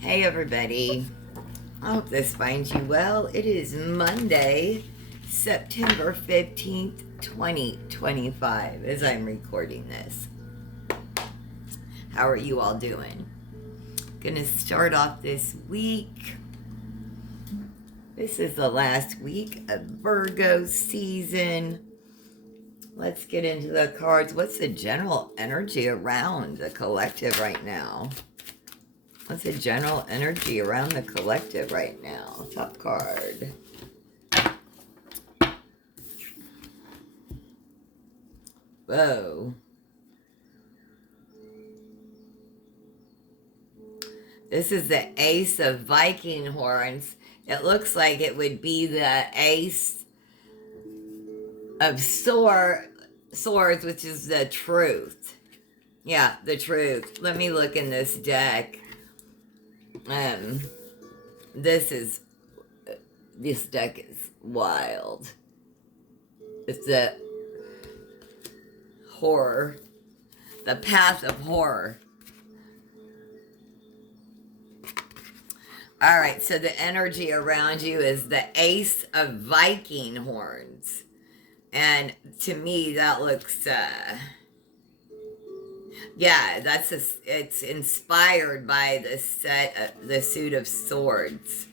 Hey everybody, I hope this finds you well. It is Monday, September 15th, 2025, as I'm recording this. How are you all doing? Gonna start off this week. This is the last week of Virgo season. Let's get into the cards. What's the general energy around the collective right now? What's the general energy around the collective right now? Top card. Whoa. This is the Ace of Viking horns. It looks like it would be the Ace of Swords, which is the truth. Yeah, the truth. Let me look in this deck. This deck is wild. It's the horror, the path of horror. All right, so the energy around you is the Ace of Viking horns. And to me, that looks, yeah, it's inspired by the suit of swords.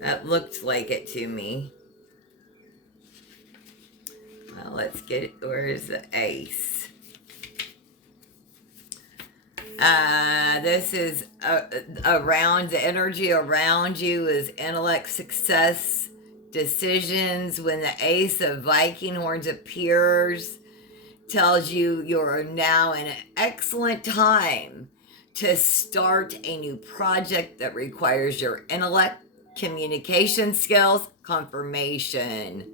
That looked like it to me. Well, let's get it. Where's the ace? This is around, the energy around you is intellect, success, decisions. When the Ace of Viking horns appears, tells you you're now in an excellent time to start a new project that requires your intellect, communication skills, confirmation,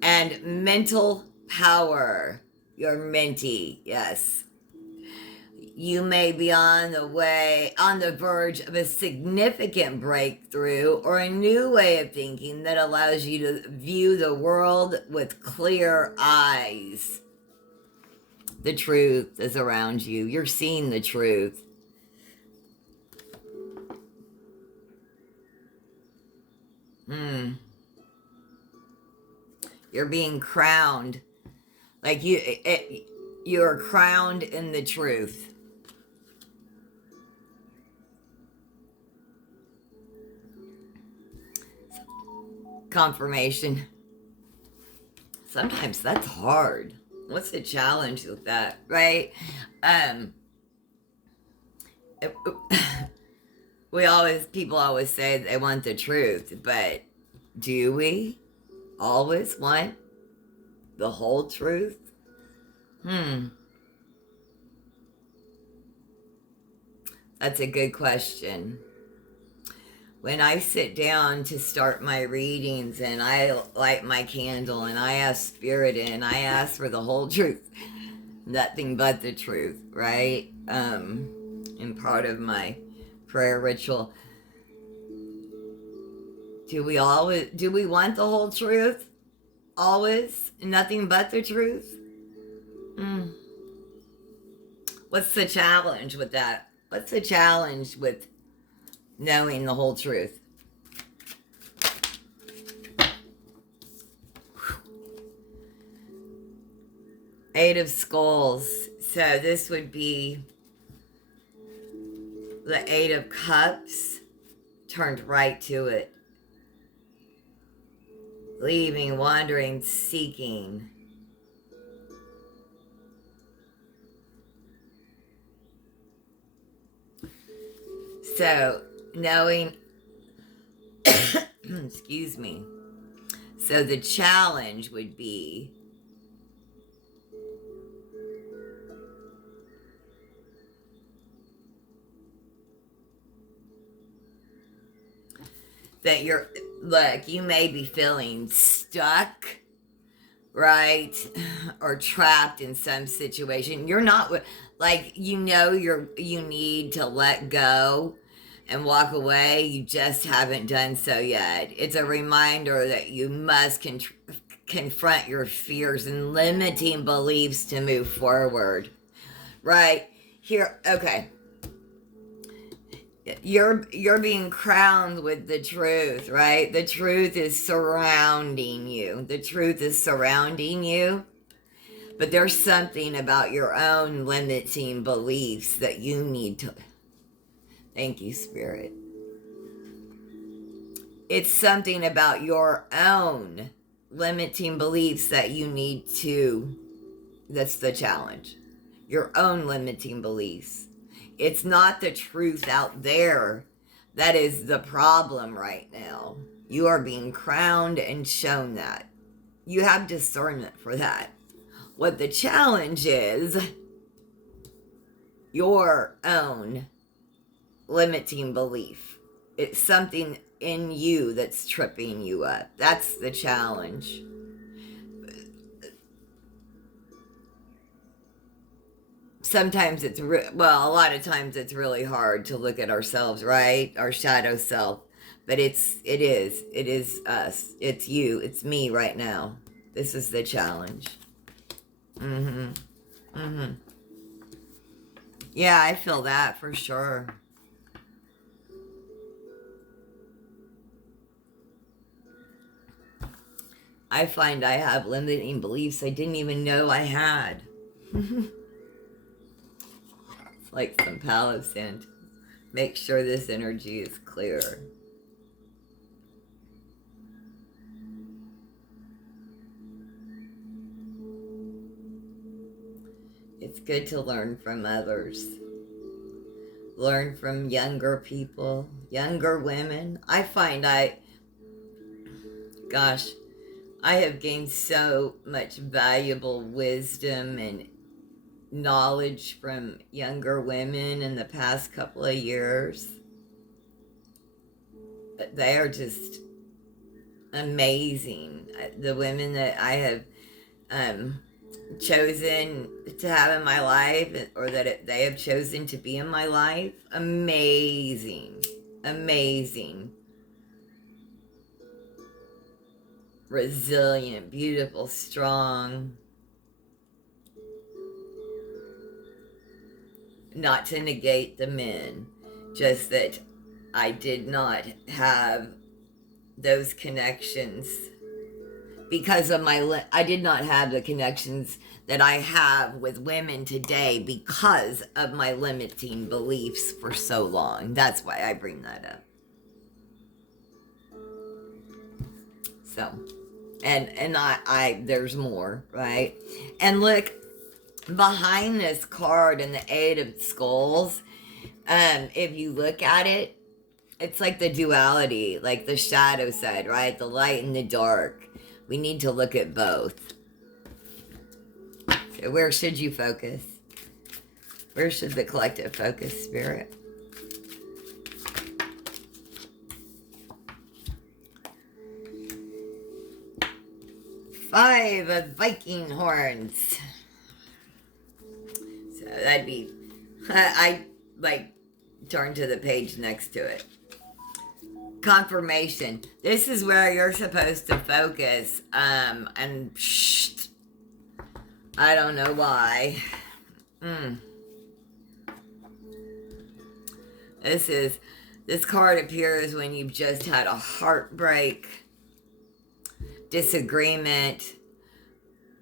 and mental power. You're minty, yes. You may be on the verge of a significant breakthrough or a new way of thinking that allows you to view the world with clear eyes. The truth is around you. You're seeing the truth. You're being crowned. Like you're crowned in the truth. Confirmation. Sometimes that's hard. What's the challenge with that, right? People always say they want the truth, but do we always want the whole truth? That's a good question. When I sit down to start my readings and I light my candle and I ask Spirit and I ask for the whole truth, nothing but the truth, right? And part of my prayer ritual. Do we want the whole truth? Always? Nothing but the truth? What's the challenge with that? What's the challenge with knowing the whole truth? Eight of Skulls. So this would be the Eight of Cups turned right to it. Leaving, wandering, seeking. So, knowing, excuse me. So the challenge would be that you may be feeling stuck, right? Or trapped in some situation. You're not, you need to let go and walk away. You just haven't done so yet. It's a reminder that you must confront your fears and limiting beliefs to move forward, right? Here, okay. You're being crowned with the truth, right? The truth is surrounding you. The truth is surrounding you. But there's something about your own limiting beliefs that you need to. Thank you, Spirit. It's something about your own limiting beliefs that you need to. That's the challenge. Your own limiting beliefs. It's not the truth out there that is the problem right now. You are being crowned and shown that. You have discernment for that. What the challenge is, your own limiting belief. It's something in you that's tripping you up. That's the challenge. Sometimes it's well, a lot of times it's really hard to look at ourselves, right? Our shadow self. But it is us. It's you. It's me right now. This is the challenge. Mm-hmm. Mm-hmm. Yeah, I feel that for sure. I find I have limiting beliefs I didn't even know I had. It's like some Palo Santo. Make sure this energy is clear. It's good to learn from others. Learn from younger people, younger women. I find gosh, I have gained so much valuable wisdom and knowledge from younger women in the past couple of years. They are just amazing. The women that I have chosen to have in my life, or that they have chosen to be in my life, amazing. Amazing. Resilient, beautiful, strong. Not to negate the men, just that I did not have those connections because of I did not have the connections that I have with women today because of my limiting beliefs for so long. That's why I bring that up. So, and I there's more, right? And look, behind this card in the Eight of Skulls, if you look at it, it's like the duality, like the shadow side, right? The light and the dark. We need to look at both. So where should you focus? Where should the collective focus, Spirit? Five of Viking horns. So that'd be, I like turn to the page next to it. Confirmation. This is where you're supposed to focus. And I don't know why. This card appears when you've just had a heartbreak, disagreement,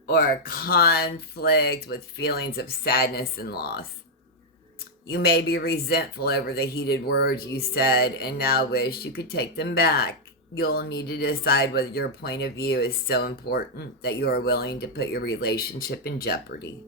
or a conflict with feelings of sadness and loss. You may be resentful over the heated words you said and now wish you could take them back. You'll need to decide whether your point of view is so important that you are willing to put your relationship in jeopardy.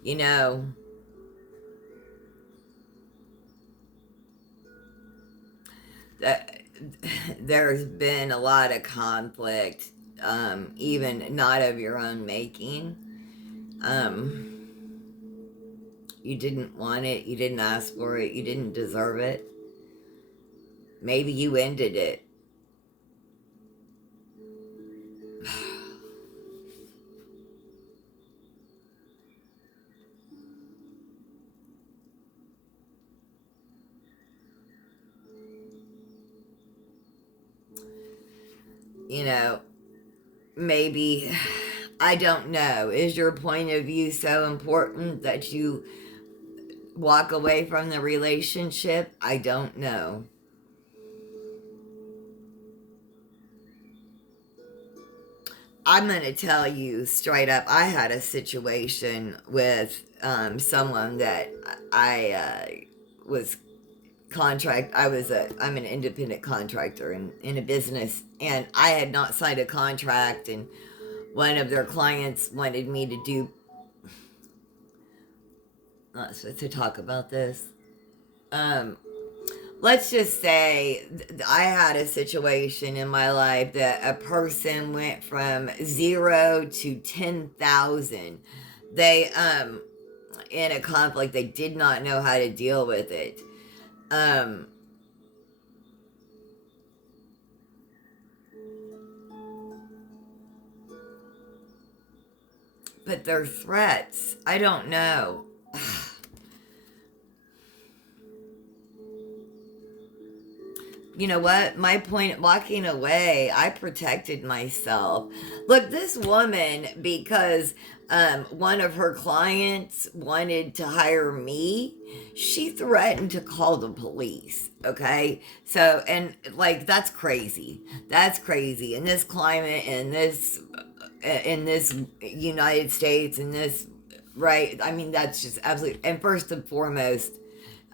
You know, there's been a lot of conflict, even not of your own making. You didn't want it, you didn't ask for it, you didn't deserve it. Maybe you ended it. you know, maybe, I don't know. Is your point of view so important that you walk away from the relationship? I don't know. I'm going to tell you straight up, I had a situation with someone that I was I'm an independent contractor in a business, and I had not signed a contract, and one of their clients wanted me to do, not supposed to talk about this. Um, let's just say I had a situation in my life that a person went from 0 to 10,000. They, in a conflict, they did not know how to deal with it. Um, but their threats, I don't know. You know what? My point walking away, I protected myself. Look, this woman, because one of her clients wanted to hire me, she threatened to call the police. Okay. So, and like, that's crazy. That's crazy. In this climate, in this United States, in this, right? I mean, that's just absolutely, and first and foremost,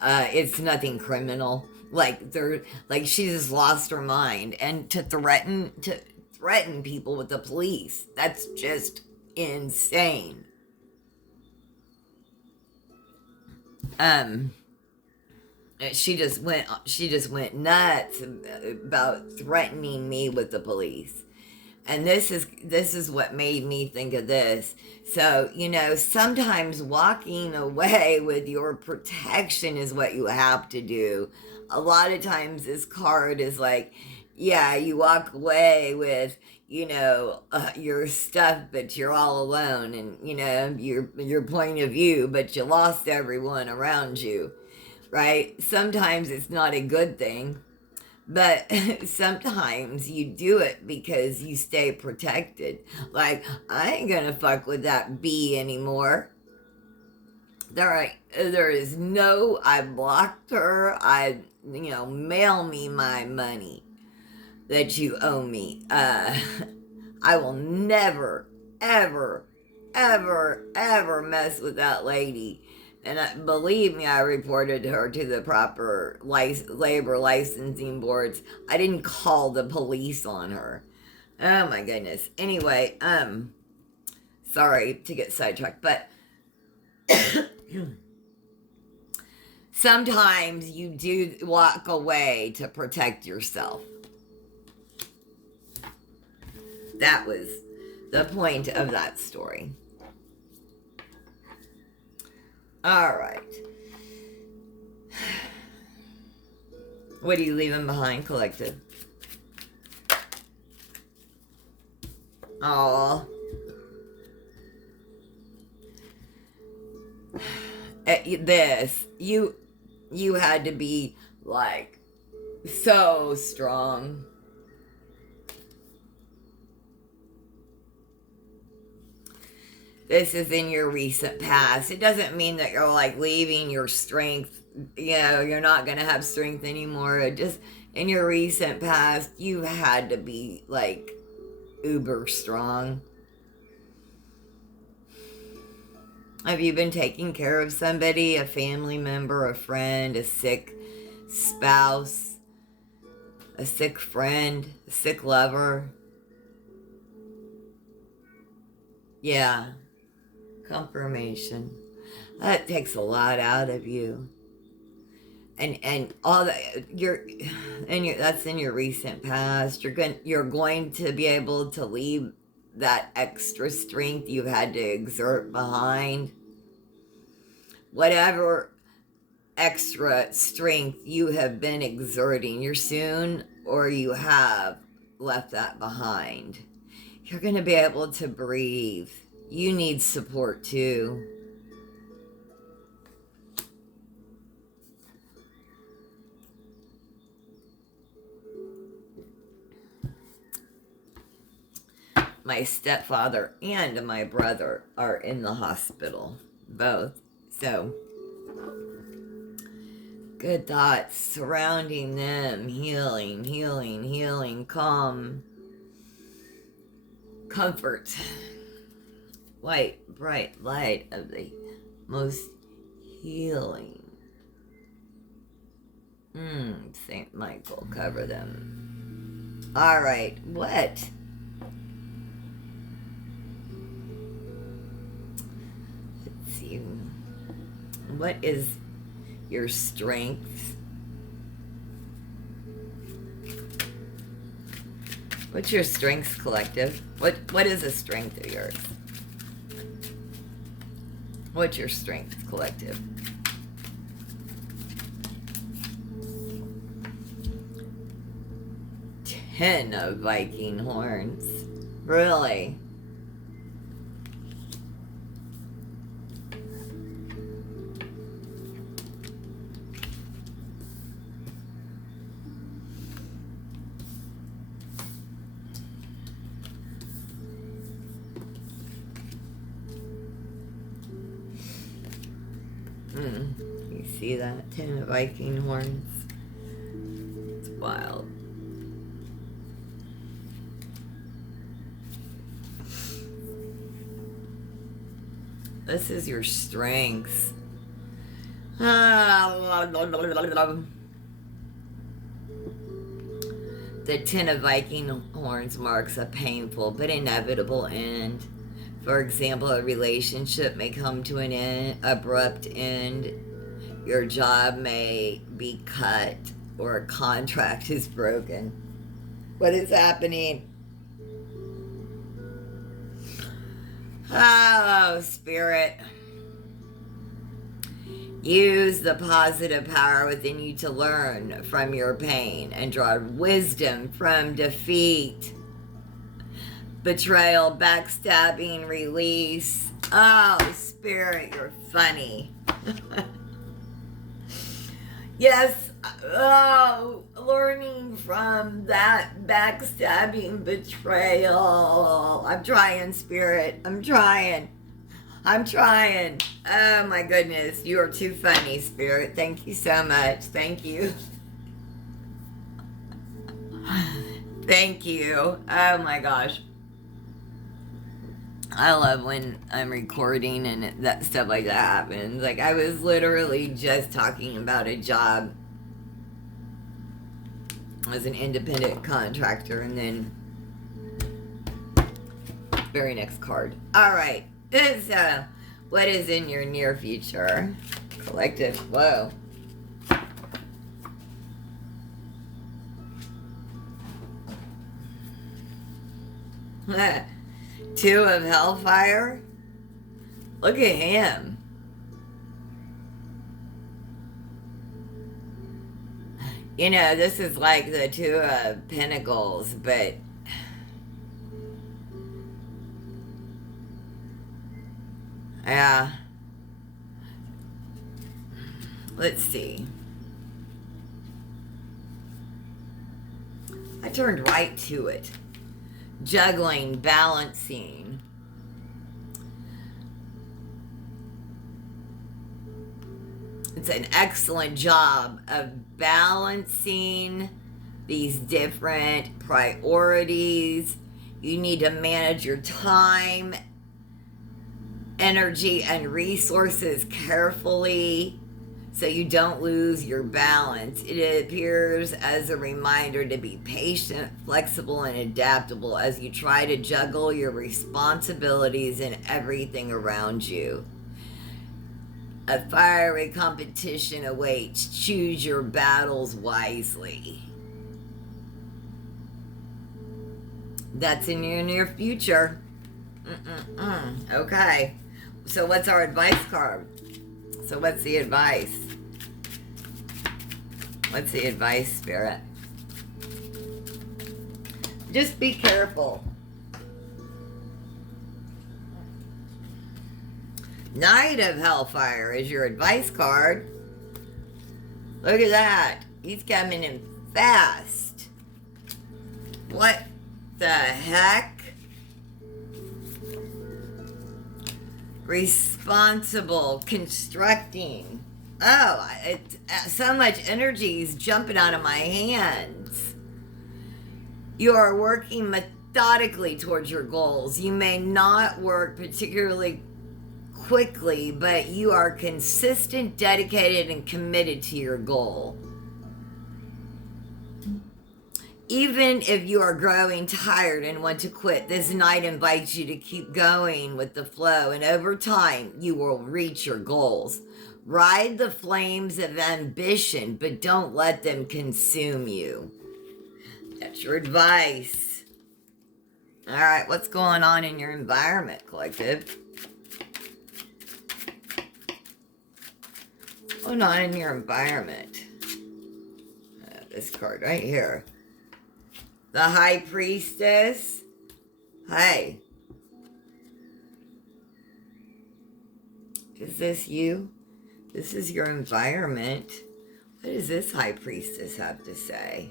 it's nothing criminal. Like they're like she just lost her mind, and to threaten people with the police, that's just insane. Um, she just went nuts about threatening me with the police. And this is what made me think of this. So, sometimes walking away with your protection is what you have to do. A lot of times this card is like, yeah, you walk away with your stuff, but you're all alone, and your point of view, but you lost everyone around you, right? Sometimes it's not a good thing, but sometimes you do it because you stay protected. Like, I ain't gonna fuck with that bee anymore. There is no, I blocked her. Mail me my money that you owe me. I will never, ever, ever, ever mess with that lady. And believe me, I reported her to the proper labor licensing boards. I didn't call the police on her. Oh my goodness. Anyway, sorry to get sidetracked, but sometimes you do walk away to protect yourself. That was the point of that story. All right. What are you leaving behind, collective? Oh, this you had to be like so strong. This is in your recent past. It doesn't mean that you're like leaving your strength. You're not gonna have strength anymore. Just in your recent past, you had to be like uber strong. Have you been taking care of somebody, a family member, a friend, a sick spouse, a sick friend, a sick lover? Yeah, confirmation. That takes a lot out of you. And all that that's in your recent past. You're going to be able to leave that extra strength you've had to exert behind. Whatever extra strength you have been exerting, you're soon or you have left that behind. You're going to be able to breathe. You need support too. my stepfather and my brother are in the hospital, both. So, good thoughts surrounding them, healing, healing, healing, calm, comfort, white, bright light of the most healing. Saint Michael, cover them. All right, what? Let's see. What is your strength? What's your strengths, collective? What is a strength of yours? What's your strength, collective? Ten of Viking horns. Really? You see that? 10 of Viking horns. It's wild. This is your strength. The 10 of Viking horns marks a painful but inevitable end. For example, a relationship may come to an abrupt end. Your job may be cut or a contract is broken. What is happening? Oh, Spirit. Use the positive power within you to learn from your pain and draw wisdom from defeat. Betrayal, backstabbing, release. Oh, Spirit, you're funny. Yes, learning from that backstabbing betrayal. I'm trying, Spirit. I'm trying. Oh, my goodness. You are too funny, Spirit. Thank you so much. Thank you. Thank you. Oh, my gosh. I love when I'm recording and that stuff like that happens. Like, I was literally just talking about a job as an independent contractor, and then very next card. All right. So, what is in your near future? Collective. Whoa. Two of Hellfire. Look at him. You know, this is like the Two of Pentacles, but yeah. Let's see. I turned right to it. Juggling, balancing. It's an excellent job of balancing these different priorities. You need to manage your time, energy, and resources carefully so you don't lose your balance. It appears as a reminder to be patient, flexible, and adaptable as you try to juggle your responsibilities and everything around you. A fiery competition awaits. Choose your battles wisely. That's in your near future. Okay. So what's our advice card? So what's the advice? What's the advice, Spirit? Just be careful. Knight of Hellfire is your advice card. Look at that. He's coming in fast. What the heck? responsible, constructing. Oh, so much energy is jumping out of my hands. You are working methodically towards your goals. You may not work particularly quickly, but you are consistent, dedicated, and committed to your goal. Even if you are growing tired and want to quit, this night invites you to keep going with the flow, and over time, you will reach your goals. Ride the flames of ambition, but don't let them consume you. That's your advice. All right, what's going on in your environment, collective? What's going on in your environment? This card right here. The High Priestess. Hey. Is this you? This is your environment. What does this High Priestess have to say?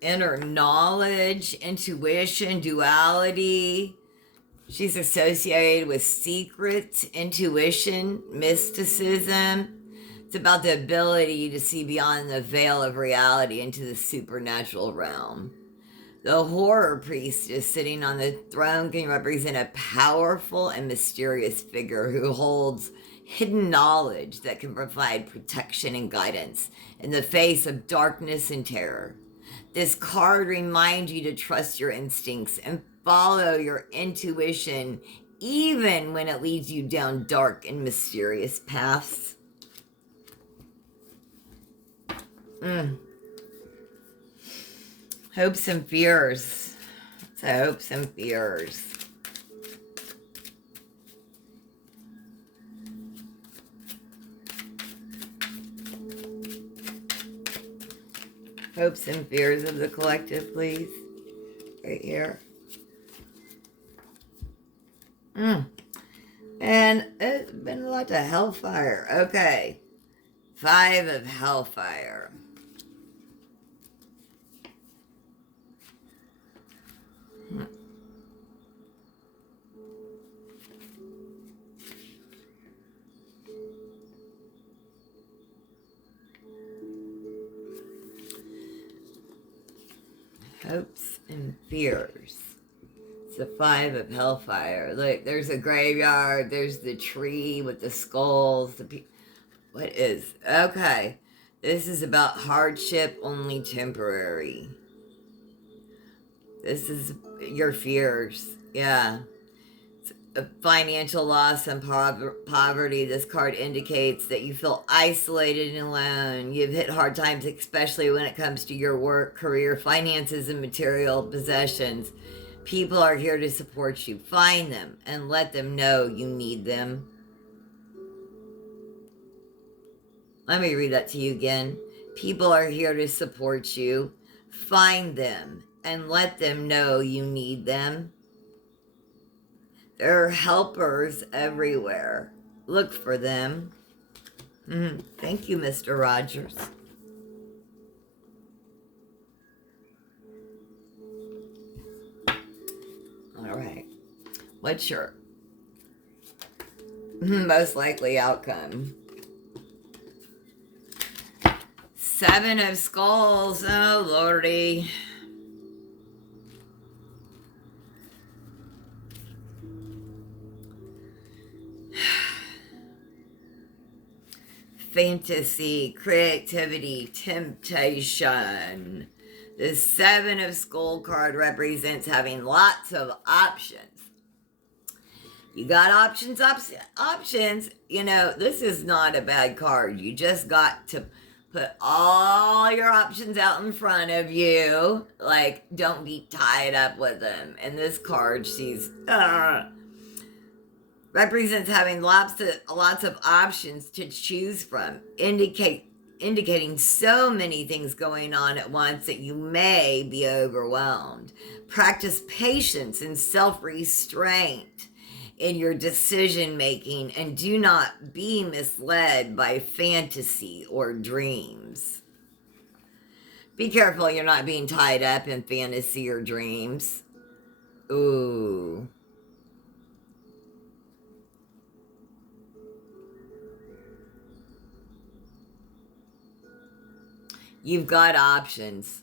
Inner knowledge, intuition, duality. She's associated with secrets, intuition, mysticism. It's about the ability to see beyond the veil of reality into the supernatural realm. The horror priestess sitting on the throne can represent a powerful and mysterious figure who holds hidden knowledge that can provide protection and guidance in the face of darkness and terror. This card reminds you to trust your instincts and follow your intuition, even when it leads you down dark and mysterious paths. Hopes and fears. So hopes and fears. Hopes and fears of the collective, please. Right here. And it's been a lot of hellfire. Okay. 5 of hellfire. Hopes and fears. It's the 5 of hellfire. Look, there's a graveyard. There's the tree with the skulls. What is? Okay. This is about hardship, only temporary. This is your fears. Yeah. Financial loss and poverty. This card indicates that you feel isolated and alone. You've hit hard times, especially when it comes to your work, career, finances, and material possessions. People are here to support you. Find them and let them know you need them. Let me read that to you again. People are here to support you. Find them and let them know you need them. There are helpers everywhere. Look for them. Thank you, Mr. Rogers. All right. What's your most likely outcome? 7 of skulls. Oh, Lordy. Fantasy, creativity, temptation. The 7 of skull card represents having lots of options. You got options. You know, this is not a bad card. You just got to put all your options out in front of you. Like, don't be tied up with them. And this card, she's represents having lots of options to choose from, indicating so many things going on at once that you may be overwhelmed. Practice patience and self-restraint in your decision making, and do not be misled by fantasy or dreams. Be careful you're not being tied up in fantasy or dreams. Ooh. You've got options.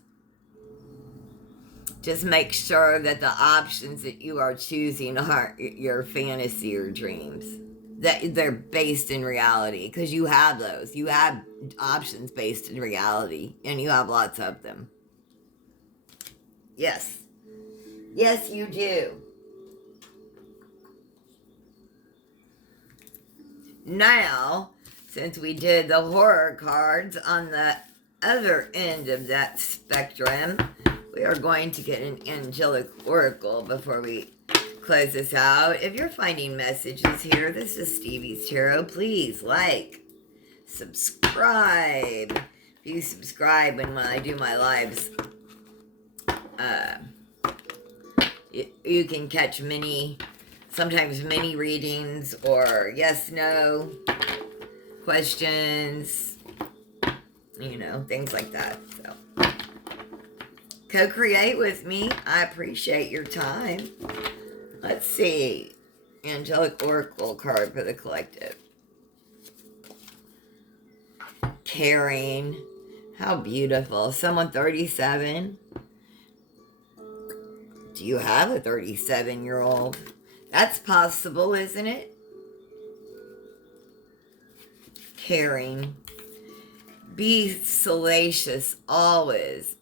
Just make sure that the options that you are choosing are your fantasy or dreams. That they're based in reality, because you have those. You have options based in reality, and you have lots of them. Yes. Yes, you do. Now, since we did the horror cards on the other end of that spectrum, we are going to get an angelic oracle before we close this out. If you're finding messages here, this is Stevie's Tarot. Please like, subscribe. If you subscribe when I do my lives, you can catch sometimes mini readings or yes, no questions, things like that. So co-create with me. I appreciate your time. Let's see. Angelic Oracle card for the collective. Caring. How beautiful. Someone 37. Do you have a 37-year-old? That's possible, isn't it? Caring. Be salacious always.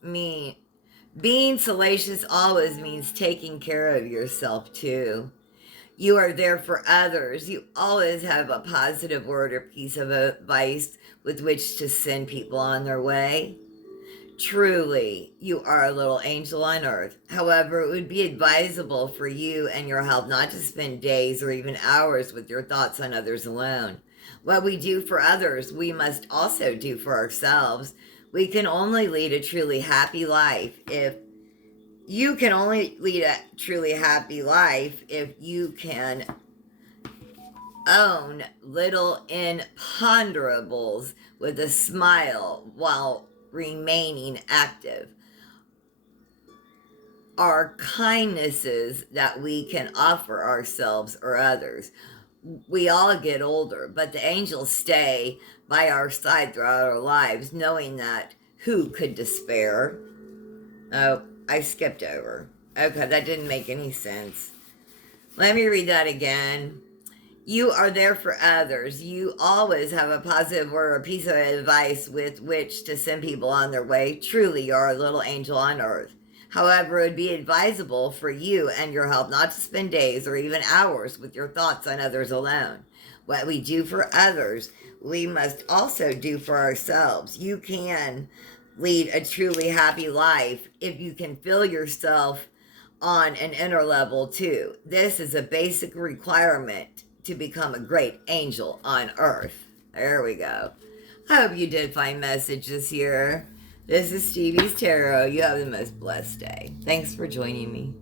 Being salacious always means taking care of yourself too. You are there for others. You always have a positive word or piece of advice with which to send people on their way. Truly, you are a little angel on earth. However, it would be advisable for you and your health not to spend days or even hours with your thoughts on others alone. What we do for others, we must also do for ourselves. We can only lead a truly happy life if you can own little imponderables with a smile while remaining active. Are kindnesses that we can offer ourselves or others. We all get older, but the angels stay by our side throughout our lives, knowing that who could despair? Oh, I skipped over. Okay, that didn't make any sense. Let me read that again. You are there for others. You always have a positive word or a piece of advice with which to send people on their way. Truly, you are a little angel on earth. However, it would be advisable for you and your health not to spend days or even hours with your thoughts on others alone. What we do for others, we must also do for ourselves. You can lead a truly happy life if you can feel yourself on an inner level too. This is a basic requirement to become a great angel on earth. There we go. I hope you did find messages here. This is Stevie's Tarot. You have the most blessed day. Thanks for joining me.